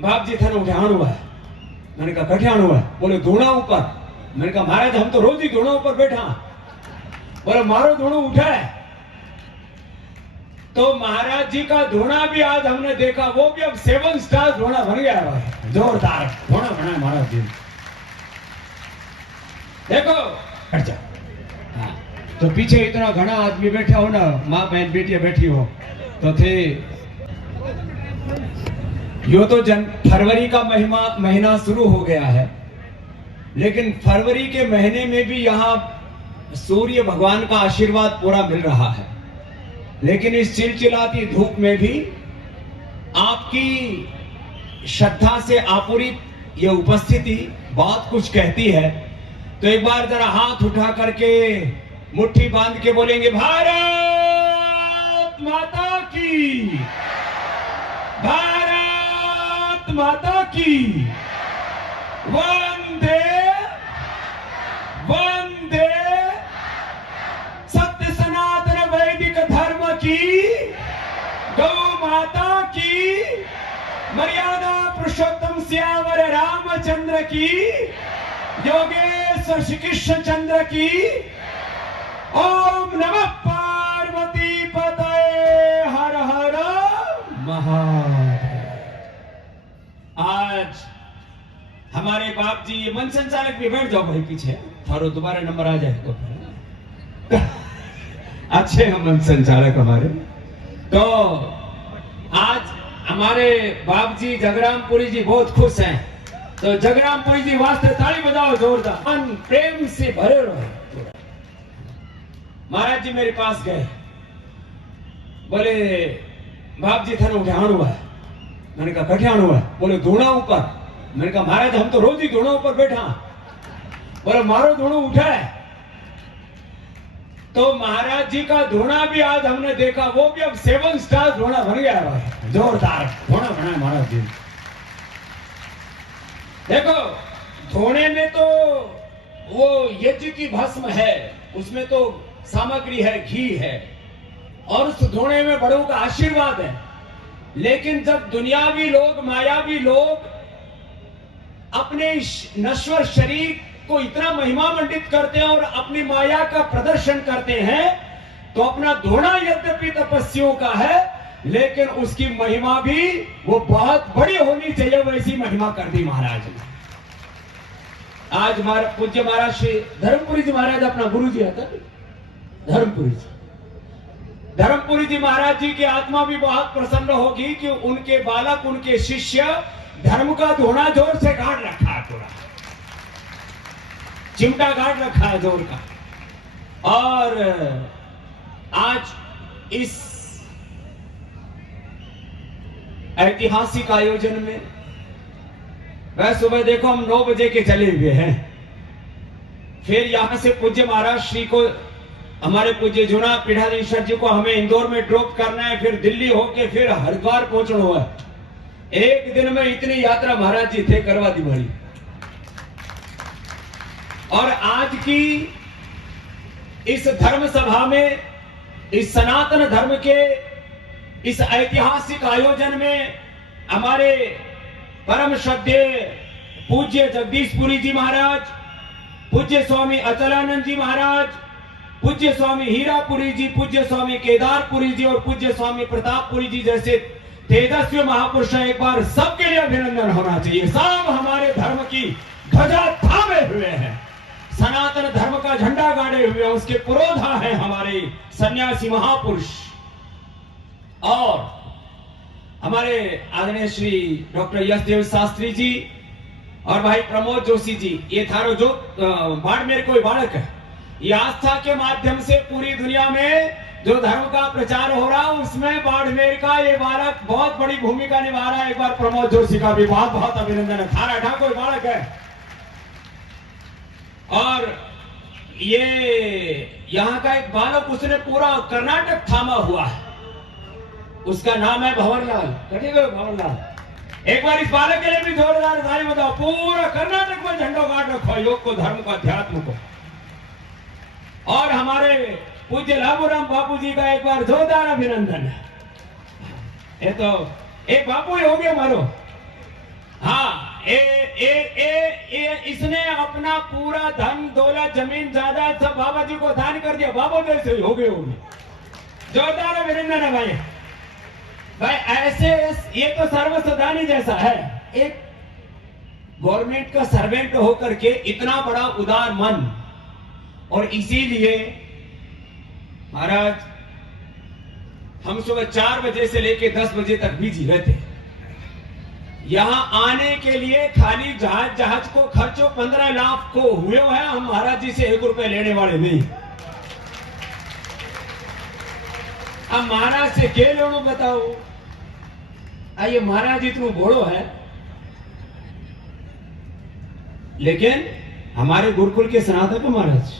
बाप जी थाने उठाणु है। मैंने कहा कठियाणु है। बोले धूणा ऊपर। मैंने कहा महाराज हम तो रोज ही धूणा ऊपर बैठा। बोले मारो धूणो उठा है। तो महाराज जी का धूणा भी आज हमने देखा, वो भी अब 7 स्टार धूणा बन गया है। जोरदार धूणा बना महाराज जी। देखो अच्छा हाँ, तो पीछे इतना घना आदमी बैठा हो ना, माँ बहन बेटियां बैठी हो तो थे। यो तो फरवरी का महीना शुरू हो गया है, लेकिन फरवरी के महीने में भी यहाँ सूर्य भगवान का आशीर्वाद पूरा मिल रहा है। लेकिन इस चिलचिलाती धूप में भी आपकी श्रद्धा से आपूरित ये उपस्थिति बहुत कुछ कहती है। तो एक बार जरा हाथ उठा करके मुट्ठी बांध के बोलेंगे भारत माता की, भारत माता की, वंदे वंदे, सत्य सनातन वैदिक धर्म की, गौ माता की, मर्यादा पुरुषोत्तम श्यावर रामचंद्र की, योगेश्वर श्री कृष्ण चंद्र की। ओम नमः पार्वती पतये, हर हर महादेव। आज हमारे बाप जी, ये मन संचालक भी बैठ जाओ भाई पीछे, थारो दोबारा नंबर आ जाए तो अच्छे हम मन संचालक हमारे। तो आज हमारे बाप जी जगरामपुरी जी बहुत खुश हैं। तो जगरामपुरी जी वास्ते ताली बजाओ जोरदार, मन प्रेम से भरे रहो। महाराज जी मेरे पास गए, बोले बाप जी थाने उठाणु है। मैंने कहा कठियाणु है। बोले धूणा ऊपर। मैंने कहा महाराज हम तो रोज ही धूणा ऊपर बैठा। बोले मारो धूणो उठा है। तो महाराज जी का धूणा भी आज हमने देखा, वो भी अब 7 स्टार धूणा बन गया है। जोरदार धूणा बना महाराज जी। देखो धूणे में तो वो यज्ञ की भस्म है, उसमें तो सामग्री है, घी है, और उस धूणे में बड़ों का आशीर्वाद है। लेकिन जब दुनियावी लोग, मायावी लोग अपने नश्वर शरीर को इतना महिमा मंडित करते हैं और अपनी माया का प्रदर्शन करते हैं, तो अपना धूणा यद्यपि तपस्वियों का है, लेकिन उसकी महिमा भी वो बहुत बड़ी होनी चाहिए, वैसी महिमा कर दी महाराज ने। आज पूज्य महाराज श्री धर्मपुरी जी महाराज, अपना गुरु जी आता धर्मपुरी जी, धर्मपुरी जी महाराज जी की आत्मा भी बहुत प्रसन्न होगी कि उनके बालक, उनके शिष्य धर्म का धोना जोर से गाड़ रखा है, पूरा चिमटा गाड़ रखा है जोर का। और आज इस ऐतिहासिक आयोजन में वह सुबह देखो हम 9 बजे के चले हुए हैं। फिर यहां से पूज्य महाराज श्री को, हमारे पूज्य जुना पीठाधीश्वर जी को हमें इंदौर में ड्रॉप करना है, फिर दिल्ली होके फिर हरिद्वार पहुंचना है। एक दिन में इतनी यात्रा महाराज जी थे करवा दी बड़ी। और आज की इस धर्म सभा में, इस सनातन धर्म के इस ऐतिहासिक आयोजन में हमारे परम श्रद्धेय पूज्य जगदीशपुरी जी महाराज, पूज्य स्वामी अचलानंद जी महाराज, पूज्य स्वामी हीरापुरी जी, पूज्य स्वामी केदारपुरी जी और पूज्य स्वामी प्रतापपुरी जी जैसे तेजस्वी महापुरुष, एक बार सबके लिए अभिनंदन होना चाहिए। सब हमारे धर्म की ध्वजा थामे हुए हैं, सनातन धर्म का झंडा गाड़े हुए हैं, उसके पुरोधा है हमारे सन्यासी महापुरुष। और हमारे आदरणीय श्री डॉक्टर यशदेव शास्त्री जी और भाई प्रमोद जोशी जी, ये थारो जो बाड़मेर कोई बालक है, ये आस्था के माध्यम से पूरी दुनिया में जो धर्म का प्रचार हो रहा है, उसमें बाड़मेर का ये बालक बहुत बड़ी भूमिका निभा रहा है। एक बार प्रमोद जोशी का भी बहुत बहुत अभिनंदन है। थारा ढा कोई बालक है। और ये यहाँ का एक बालक, उसने पूरा कर्नाटक थामा हुआ है, उसका नाम है भंवरलाल। भंवरलाल, एक बार इस बालक के लिए भी जोरदार ताली बताओ। पूरा कर्नाटक में झंडा गाड़ रखो योग को, धर्म को, अध्यात्म को। और हमारे पूज्य लाभूराम बापू जी का एक बार जोरदार अभिनंदन है। ये तो एक बापू ही हो गया मारो। इसने अपना पूरा धन दौलत जमीन जायदाद सब बाबा जी को दान कर दिया। बाबा जैसे हो गए होंगे। जोरदार अभिनंदन है भाई। भाई ऐसे ये तो सर्वसदानी जैसा है। एक गवर्नमेंट का सर्वेंट होकर के इतना बड़ा उदार मन, और इसीलिए महाराज हम सुबह 4 बजे से लेकर 10 बजे तक बिजी रहते। यहां आने के लिए खाली जहाज को खर्चो 15 लाख को हुए हैं। हम महाराज जी से 1 रुपए लेने वाले नहीं। अब महाराज से के लो बताओ। आइए महाराज इतना बोलो है, लेकिन हमारे गुरुकुल के सनातन महाराज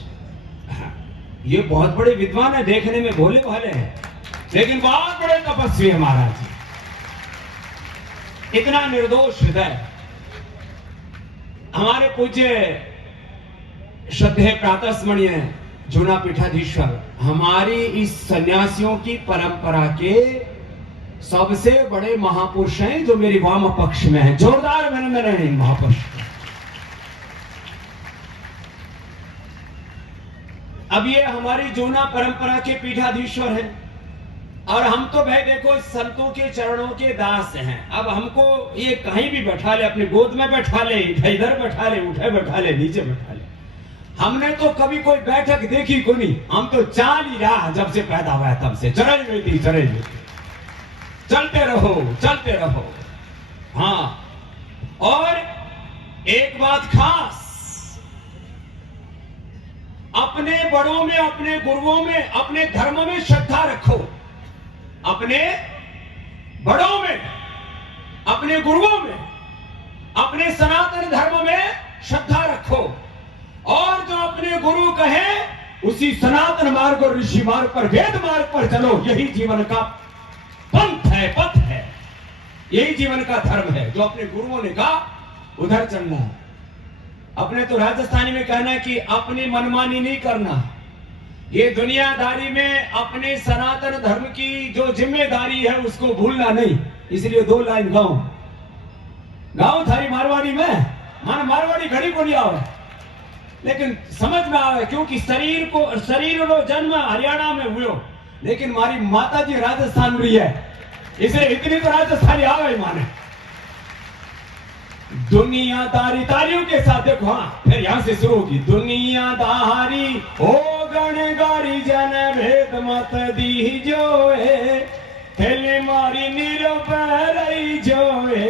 ये बहुत बड़े विद्वान है, देखने में भोले भाले हैं, लेकिन बहुत बड़े तपस्वी है महाराज जी। इतना निर्दोष हृदय। हमारे पूज्य श्रद्धेय प्रातः स्मरणीय जूना पीठाधीश्वर हमारी इस सन्यासियों की परंपरा के सबसे बड़े महापुरुष हैं, जो मेरी वाम पक्ष में है। जोरदार अभिनंदन है इन महापुरुष। अब ये हमारी जूना परंपरा के पीठाधीश्वर हैं, और हम तो भाई देखो संतों के चरणों के दास हैं। अब हमको ये कहीं भी बैठा ले, अपनी गोद में बैठा ले, इधर बैठा ले, उठे बैठा ले, नीचे बैठा ले। हमने तो कभी कोई बैठक देखी को नहीं। हम तो चाल ही रहा जब से पैदा हुआ तब से चरण मिलती चलते रहो चलते रहो। हाँ, और एक बात खास, अपने बड़ों में, अपने गुरुओं में, अपने धर्म में श्रद्धा रखो। अपने बड़ों में, अपने गुरुओं में, अपने सनातन धर्म में श्रद्धा रखो, और जो अपने गुरु कहे उसी सनातन मार्ग और ऋषि मार्ग पर, वेद मार्ग पर चलो। यही जीवन का पंथ है, पथ है, यही जीवन का धर्म है। जो अपने गुरुओं ने कहा उधर चलना है। अपने तो राजस्थानी में कहना है कि अपनी मनमानी नहीं करना। ये दुनियादारी में अपने सनातन धर्म की जो जिम्मेदारी है उसको भूलना नहीं। इसलिए 2 लाइन गाँव थारी मारवाड़ी में, मान मारवाड़ी घड़ी को नहीं आवे, लेकिन समझ में आवे, क्योंकि शरीर लो जन्म हरियाणा में हुए, लेकिन हमारी माता जी राजस्थान रही है, इसलिए इतनी तो राजस्थानी आवे माने। दुनियादारी तालियों के साथ देखो। हाँ, फिर यहां से शुरू होगी। दुनियादारी हो गणगारी जन भेद मत दी जोए, हेले मारी निरपरई जोए।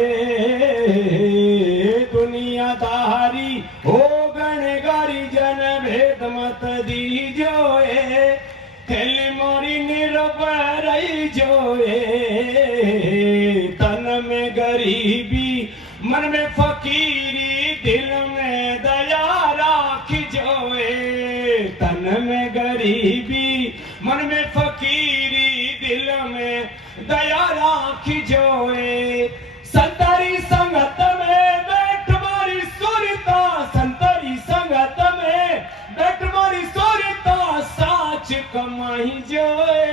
दुनियादारी हो गणगारी जन भेद मत दी जोए, हेले मारी निरपरई जोए। तन में गरीबी मन में फकीरी, दिल में दया राख जोए। तन में गरीबी मन में फकीरी, दिल में दया राख जोए। संतरी संगत में बैठ मारी सुरता, संतरी संगत में बैठ मारी सुरता, साच कमाई जोए।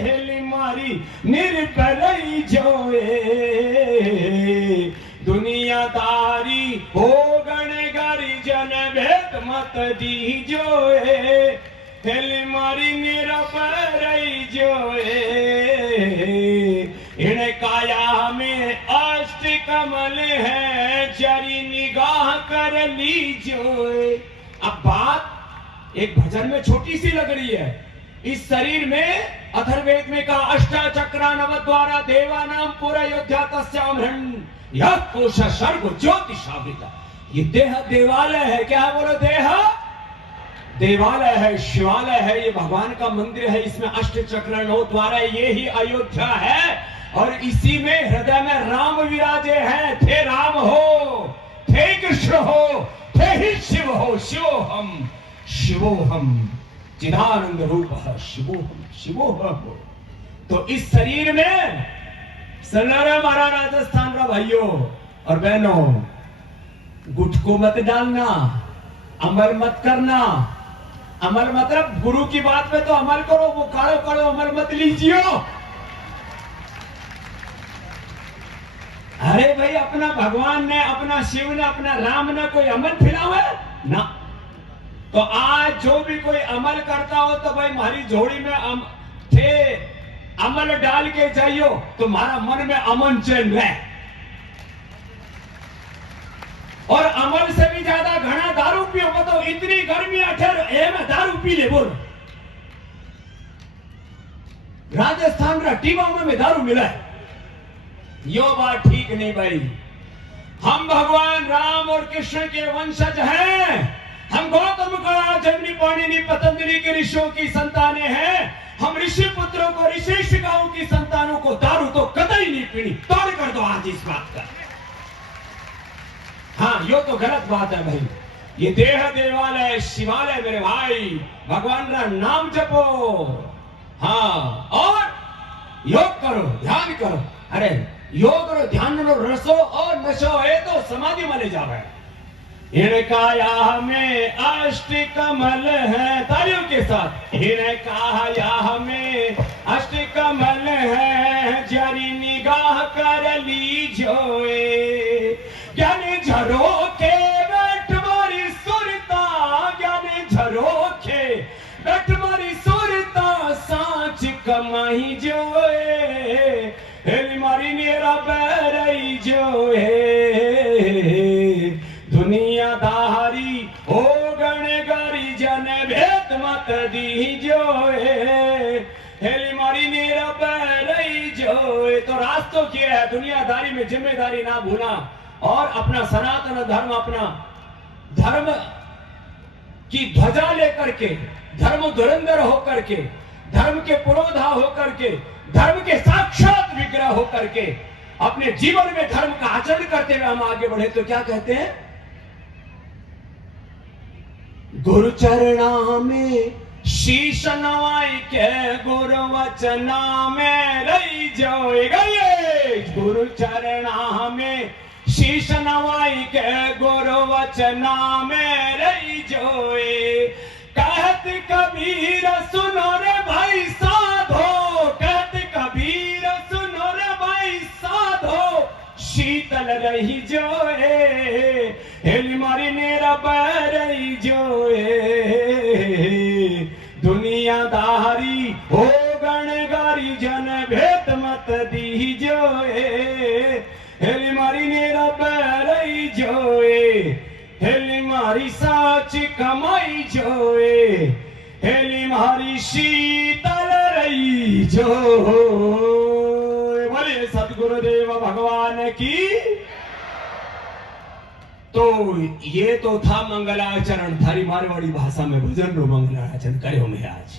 हेली मारी निर्भरई जोए। दुनियादारी हो गणगारी जन भेद मत दी जोए, हेल मारी निरपरई जोए। इन काया में अष्ट कमल है, जरी निगाह कर लीजोए। अब बात एक भजन में छोटी सी लग रही है। इस शरीर में अथर्ववेद में कहा अष्टा चक्रा नवद्वारा देवा नाम पूरा योद्धा तस्याम यह कोश सर्व ज्योतिषावृता। ये देह देवालय है। क्या बोलो? देह देवालय है, शिवालय है, ये भगवान का मंदिर है। इसमें अष्ट चक्र 9 द्वारा, ये ही अयोध्या है, और इसी में हृदय में राम विराजे हैं। थे राम हो, थे कृष्ण हो, थे ही शिव हो। शिवोहम चिदानंद रूप है, शिवोहम। तो इस शरीर में सनारा मारा राजस्थान का भाइयों और बहनों, गुटको मत डालना, अमल मत करना। अमल मतलब गुरु की बात पे तो अमल करो, वो काढ़ो काढ़ो अमल मत लीजिए। अरे भाई अपना भगवान ने, अपना शिव ने, अपना राम ने कोई अमल खिलावे ना। तो आज जो भी कोई अमल करता हो तो भाई हमारी झोली में थे अमल डाल के जाइयो तो हमारा मन में अमन चैन रहे। और अमल से भी ज्यादा घना दारू पियो तो इतनी गर्मी अठर में दारू पी ले बोल। राजस्थान का टीबा में दारू मिला है, यो बात ठीक नहीं भाई। हम भगवान राम और कृष्ण के वंशज हैं। हम गौतम का, जमनी, पाणिनि, पतंजलि के ऋषियों की संतानें हैं। हम ऋषि पुत्रों को, ऋषि शिकाओं की संतानों को दारू तो कतई नहीं पीनी। तोड़ कर दो आज इस बात का। हाँ, यो तो गलत बात है भाई। ये देह देवालय शिवालय मेरे भाई, भगवान का नाम जपो। हाँ, और योग करो, ध्यान करो। अरे योग और ध्यान रो रसो और नशो है तो समाधि में ले जावे। इनका या में अष्ट कमल है, तालियों के साथ। इनका या में अष्ट कमल है, जरी निगाह कर लीजोए। ज्ञान झरोखे बैठ मारी सुरता, ज्ञान झरोखे बैठ मारी सुरता, सांच कमाई जोए। मारी नेरा बैरई जो है, दुनियादारी हो गणे गारी जन भेद मत दी जो है। मारी नेरा बैरई जो है। तो रास्तों किया है, दुनियादारी में जिम्मेदारी ना भूलना और अपना सनातन धर्म, अपना धर्म की ध्वजा लेकर के, धर्म धुरंधर होकर के, धर्म के पुरोधा होकर के, धर्म के साक्षात विग्रह होकर के अपने जीवन में धर्म का आचरण करते हुए हम आगे बढ़े। तो क्या कहते हैं? गुरु चरणा में शीश नवाई के, गुरु वचना में रही जोए गए। गुरु चरणा में शीश नवाई के, गुरु वचना में रही जोए। कहत कबीर सुनो रे भाई साधो, कहत कबीर सुनो रे भाई साधो, शीतल रही जोए। हेली मारी नेरा बैरई जोए। दुनियादारी हो गणगारी जन भेद मत दी जोए। हेली मारी नेरा बैरई जोए। हेली मारी साच कमाई जोए। हेली मारी शीतल रही जो। बोले सतगुरुदेव भगवान की। तो ये तो था मंगलाचरण, थारी मारवाड़ी भाषा में भजन रो मंगलाचरण करे हो मैं आज।